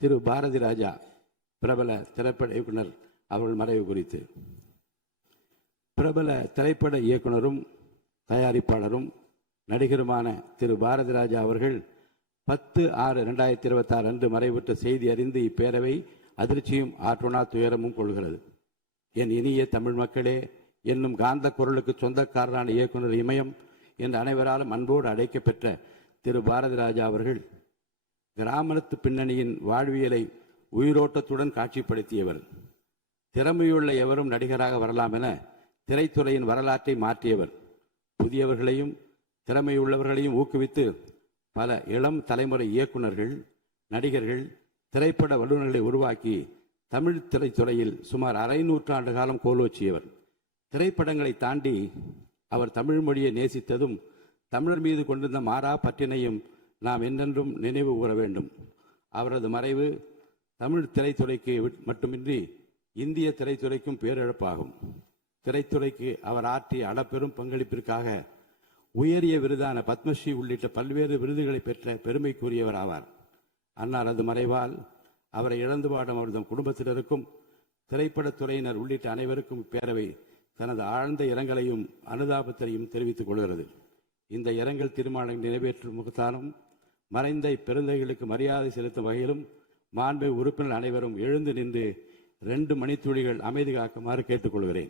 திரு பாரதி ராஜா பிரபல திரைப்பட இயக்குனர் அவர்கள் மறைவு குறித்து. பிரபல திரைப்பட இயக்குனரும் தயாரிப்பாளரும் நடிகருமான திரு பாரதி ராஜா அவர்கள் 10/6/2026 அன்று மறைவுற்ற செய்தி அறிந்து இப்பேரவை அதிர்ச்சியும் ஆற்றுணா துயரமும் கொள்கிறது. என் இனிய தமிழ் மக்களே என்னும் காந்த குரலுக்கு சொந்தக்காரரான இயக்குனர் இமயம் என்ற அனைவராலும் அன்போடு அழைக்கப்பெற்ற திரு பாரதி ராஜா அவர்கள் கிராமத்து பின்னணியின் வாழ்வியலை உயிரோட்டத்துடன் காட்சிப்படுத்தியவர். திறமையுள்ள எவரும் நடிகராக வரலாம் என திரைத்துறையின் வரலாற்றை மாற்றியவர். புதியவர்களையும் திறமையுள்ளவர்களையும் ஊக்குவித்து பல இளம் தலைமுறை இயக்குநர்கள், நடிகர்கள், திரைப்பட வல்லுநர்களை உருவாக்கி தமிழ் திரைத்துறையில் சுமார் அரை நூற்றாண்டு காலம் கோலோச்சியவர். திரைப்படங்களை தாண்டி அவர் தமிழ் மொழியை நேசித்ததும் தமிழர் மீது கொண்டிருந்த மாறா பற்றினையும் நாம் என்றென்றும் நினைவு கூற வேண்டும். அவரது மறைவு தமிழ் திரைத்துறைக்கு மட்டுமின்றி இந்திய திரைத்துறைக்கும் பேரிழப்பாகும். திரைத்துறைக்கு அவர் ஆற்றிய அளப்பெரும் பங்களிப்பிற்காக உயரிய விருதான பத்மஸ்ரீ உள்ளிட்ட பல்வேறு விருதுகளை பெற்ற பெருமைக்குரியவர் ஆவார். அன்னாரது மறைவால் அவரை இழந்து வாடும் அவரது குடும்பத்தினருக்கும் திரைப்படத்துறையினர் உள்ளிட்ட அனைவருக்கும் இப்பேரவை தனது ஆழ்ந்த இரங்கலையும் அனுதாபத்தையும் தெரிவித்துக் கொள்கிறது. இந்த இரங்கல் தீர்மானம் நிறைவேற்றும் முகத்தாலும் மறைந்த இப்பெருந்தைகளுக்கு மரியாதை செலுத்தும் வகையிலும் மாண்பு உறுப்பினர் அனைவரும் எழுந்து நின்று 2 மணித்துளிகள் அமைதி காக்குமாறு கேட்டுக்கொள்கிறேன்.